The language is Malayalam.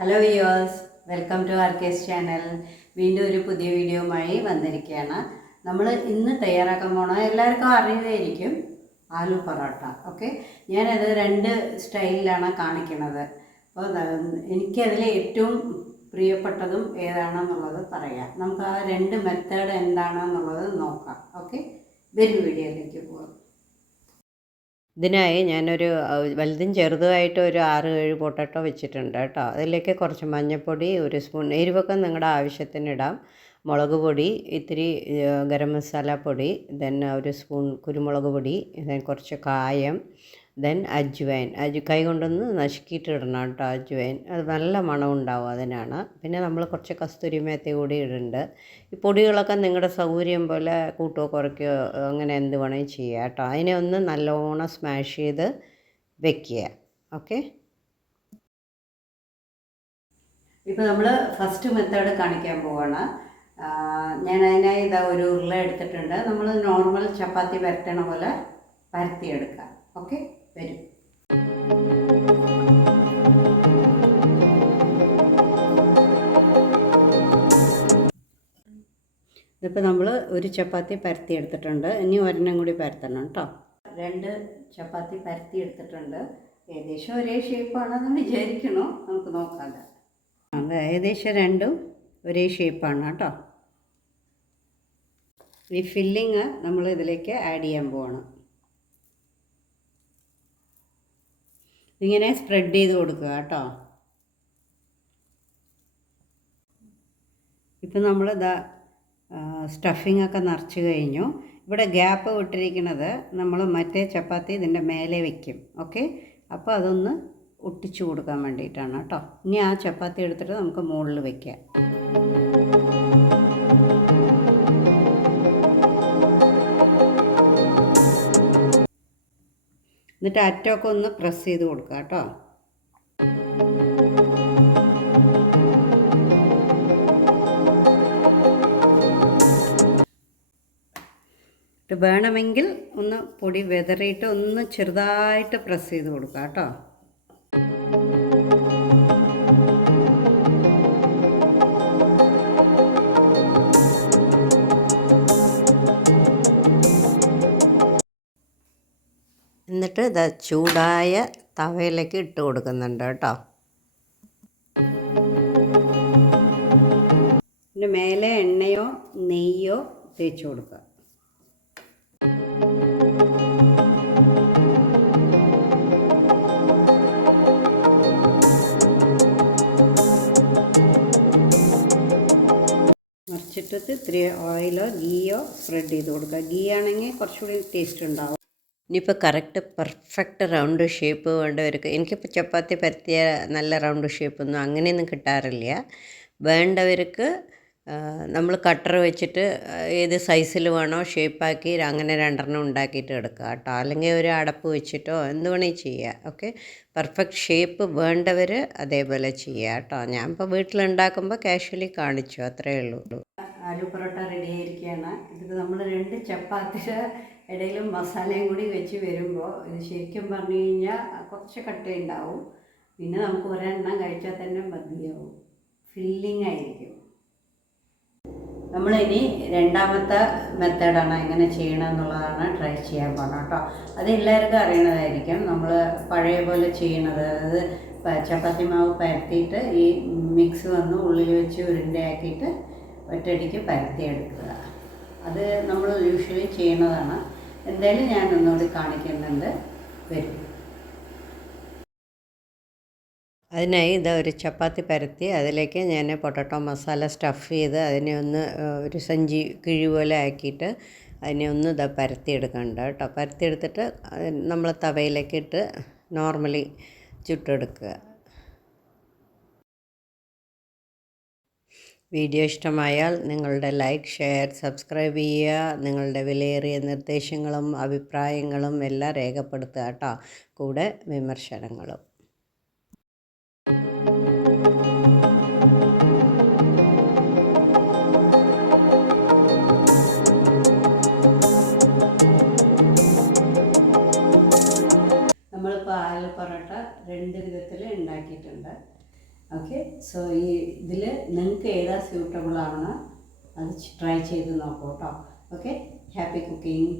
ഹലോ വ്യൂവേഴ്സ്, വെൽക്കം ടു ആർക്കേസ് ചാനൽ. വീണ്ടും ഒരു പുതിയ വീഡിയോയുമായി വന്നിരിക്കുകയാണ്. നമ്മൾ ഇന്ന് തയ്യാറാക്കാൻ പോണത് എല്ലാവർക്കും അറിയുന്നതായിരിക്കും, ആലു പൊറോട്ട. ഓക്കെ, ഞാനത് രണ്ട് സ്റ്റൈലിലാണ് കാണിക്കുന്നത്. അപ്പോൾ എനിക്കതിൽ ഏറ്റവും പ്രിയപ്പെട്ടതും ഏതാണെന്നുള്ളത് പറയാം. നമുക്ക് ആ രണ്ട് മെത്തേഡ് എന്താണെന്നുള്ളത് നോക്കാം. ഓക്കെ, വരും വീഡിയോയിലേക്ക് പോകാം. ഇതിനായി ഞാനൊരു വലുതും ചെറുതുമായിട്ട് ഒരു 6-7 പൊട്ടറ്റോ വെച്ചിട്ടുണ്ട് കേട്ടോ. അതിലേക്ക് കുറച്ച് മഞ്ഞൾപ്പൊടി, ഒരു സ്പൂൺ എരിവൊക്കെ നിങ്ങളുടെ ആവശ്യത്തിന് ഇടാം, മുളക് പൊടി, ഇത്തിരി ഗരം മസാല പൊടി, ദെൻ ഒരു സ്പൂൺ കുരുമുളക് പൊടി, ദെൻ കുറച്ച് കായം, ദെൻ അജ്വൈൻ. കൈ കൊണ്ടൊന്ന് നശുക്കിയിട്ട് ഇടണം കേട്ടോ അജ്വൈൻ. അത് നല്ല മണം ഉണ്ടാവും, അതിനാണ്. പിന്നെ നമ്മൾ കുറച്ച് കസ്തൂരി മേത്തി കൂടി ഇടുന്നുണ്ട്. ഈ പൊടികളൊക്കെ നിങ്ങളുടെ സൗകര്യം പോലെ കൂട്ടുകയോ കുറയ്ക്കുകയോ അങ്ങനെ എന്ത് വേണമെങ്കിൽ ചെയ്യുക കേട്ടോ. അതിനെ ഒന്ന് നല്ലോണം സ്മാഷ് ചെയ്ത് വെക്കുക. ഓക്കെ, ഇപ്പോൾ നമ്മൾ ഫസ്റ്റ് മെത്തേഡ് കാണിക്കാൻ പോവാണ്. ഞാൻ അതിനായി ഇതാ ഒരു ഉരുള എടുത്തിട്ടുണ്ട്. നമ്മൾ നോർമൽ ചപ്പാത്തി പരത്തണ പോലെ പരത്തിയെടുക്കാം. ഓക്കെ, വരും. ഇതിപ്പോൾ നമ്മൾ ഒരു ചപ്പാത്തി പരത്തി എടുത്തിട്ടുണ്ട്. ഇനി ഒരെണ്ണം കൂടി പരത്തണം കേട്ടോ. 2 ചപ്പാത്തി പരത്തി എടുത്തിട്ടുണ്ട്. ഏകദേശം ഒരേ ഷേപ്പാണെന്ന് വിചാരിക്കണോ, നമുക്ക് നോക്കാമല്ലോ. അത് ഏകദേശം രണ്ടും ഒരേ ഷേപ്പാണ് കേട്ടോ. ഈ ഫില്ലിങ് നമ്മൾ ഇതിലേക്ക് ആഡ് ചെയ്യാൻ പോവാണ്. ഇങ്ങനെ സ്പ്രെഡ് ചെയ്ത് കൊടുക്കുക കേട്ടോ. ഇപ്പം നമ്മൾ ഇതാ സ്റ്റഫിംഗ് ഒക്കെ നിറച്ച് കഴിഞ്ഞു. ഇവിടെ ഗ്യാപ്പ് വിട്ടിരിക്കുന്നത് നമ്മൾ മറ്റേ ചപ്പാത്തി ഇതിൻ്റെ മേലെ വയ്ക്കും. ഓക്കെ, അപ്പോൾ അതൊന്ന് ഒട്ടിച്ചു കൊടുക്കാൻ വേണ്ടിയിട്ടാണ് കേട്ടോ. ഇനി ആ ചപ്പാത്തി എടുത്തിട്ട് നമുക്ക് മുകളിൽ വയ്ക്കാം. എന്നിട്ട് അറ്റമൊക്കെ ഒന്ന് പ്രസ് ചെയ്ത് കൊടുക്കുക കേട്ടോ. വേണമെങ്കിൽ ഒന്ന് പൊടി വെതറിയിട്ട് ഒന്ന് ചെറുതായിട്ട് പ്രസ് ചെയ്ത് കൊടുക്കുക കേട്ടോ. എന്നിട്ട് ഇത് ചൂടായ തവയിലേക്ക് ഇട്ട് കൊടുക്കുന്നുണ്ട് കേട്ടോ. പിന്നെ മേലെ എണ്ണയോ നെയ്യോ തേച്ച് കൊടുക്കുക. മറിച്ചിട്ട് ഇത്തിരി ഓയിലോ ഗീയോ സ്പ്രെഡ് ചെയ്ത് കൊടുക്കുക. ഗീ ആണെങ്കിൽ കുറച്ചുകൂടി ടേസ്റ്റ് ഉണ്ടാവും. ഇനിയിപ്പോൾ കറക്റ്റ് പെർഫെക്റ്റ് റൗണ്ട് ഷേപ്പ് വേണ്ടവർക്ക്, എനിക്കിപ്പോൾ ചപ്പാത്തി പരത്തിയ നല്ല റൗണ്ട് ഷേപ്പൊന്നും അങ്ങനെയൊന്നും കിട്ടാറില്ല. വേണ്ടവർക്ക് നമ്മൾ കട്ടർ വെച്ചിട്ട് ഏത് സൈസിൽ വേണോ ഷേപ്പാക്കി അങ്ങനെ 2 ഉണ്ടാക്കിയിട്ട് എടുക്കുക കേട്ടോ. അല്ലെങ്കിൽ ഒരു അടപ്പ് വെച്ചിട്ടോ എന്ത് വേണമെങ്കിൽ ചെയ്യുക. ഓക്കെ, പെർഫെക്റ്റ് ഷേപ്പ് വേണ്ടവർ അതേപോലെ ചെയ്യുക കേട്ടോ. ഞാൻ ഇപ്പോൾ വീട്ടിലുണ്ടാക്കുമ്പോൾ കാഷ്വലി കാണിച്ചു, അത്രയേ ഉള്ളൂ. ആലു പൊറോട്ട റെഡി ആയിരിക്കുകയാണ്. ഇത് നമ്മൾ 2 ചപ്പാത്തിയുടെ ഇടയിലും മസാലയും കൂടി വെച്ച് വരുമ്പോൾ ഇത് ശരിക്കും പറഞ്ഞു കഴിഞ്ഞാൽ കുറച്ച് കട്ടയുണ്ടാവും. പിന്നെ നമുക്ക് ഒരെണ്ണം കഴിച്ചാൽ തന്നെ മതിയാവും, ഫില്ലിംഗ് ആയിരിക്കും. നമ്മളിനി രണ്ടാമത്തെ മെത്തേഡാണ് എങ്ങനെ ചെയ്യണമെന്നുള്ളതാണ് ട്രൈ ചെയ്യാൻ പോകുന്നത് കേട്ടോ. അത് എല്ലാവർക്കും അറിയണതായിരിക്കും. നമ്മൾ പഴയ പോലെ ചെയ്യണത്, അതായത് ചപ്പാത്തി മാവ് പരത്തിയിട്ട് ഈ മിക്സ് വന്ന് ഉള്ളിൽ വെച്ച് ഉരുണ്ടയാക്കിയിട്ട് ഒറ്റയടിക്ക് പരത്തിയെടുക്കുക. അത് നമ്മൾ യൂഷ്വലി ചെയ്യണതാണ്. എന്തായാലും ഞാൻ ഒന്നുകൂടി കാണിക്കുന്നുണ്ട്, വരും. അതിനായി ഇത് ഒരു ചപ്പാത്തി പരത്തി അതിലേക്ക് ഞാൻ പൊട്ടറ്റോ മസാല സ്റ്റഫ് ചെയ്ത് അതിനെ ഒന്ന് ഒരു സഞ്ചി കിഴി പോലെ ആക്കിയിട്ട് അതിനെ ഒന്ന് പരത്തിയെടുക്കുന്നുണ്ട് കേട്ടോ. പരത്തിയെടുത്തിട്ട് നമ്മൾ തവയിലേക്ക് ഇട്ട് നോർമലി ചുട്ടെടുക്കുക. വീഡിയോ ഇഷ്ടമായാൽ നിങ്ങളുടെ ലൈക്ക്, ഷെയർ, സബ്സ്ക്രൈബ് ചെയ്യുക. നിങ്ങളുടെ വിലയേറിയ നിർദ്ദേശങ്ങളും അഭിപ്രായങ്ങളും എല്ലാം രേഖപ്പെടുത്തുക കേട്ടോ, കൂടെ വിമർശനങ്ങളും. നമ്മളിപ്പോൾ ആലു പൊറോട്ട 2 വിധത്തിൽ ഉണ്ടാക്കിയിട്ടുണ്ട്. ഓക്കെ. സോ ഈ ഇതിൽ നിങ്ങൾക്ക് ഏതാ സ്യൂട്ടബിൾ ആവണോ അത് ട്രൈ ചെയ്ത് നോക്കൂ കേട്ടോ. ഓക്കെ. Happy cooking.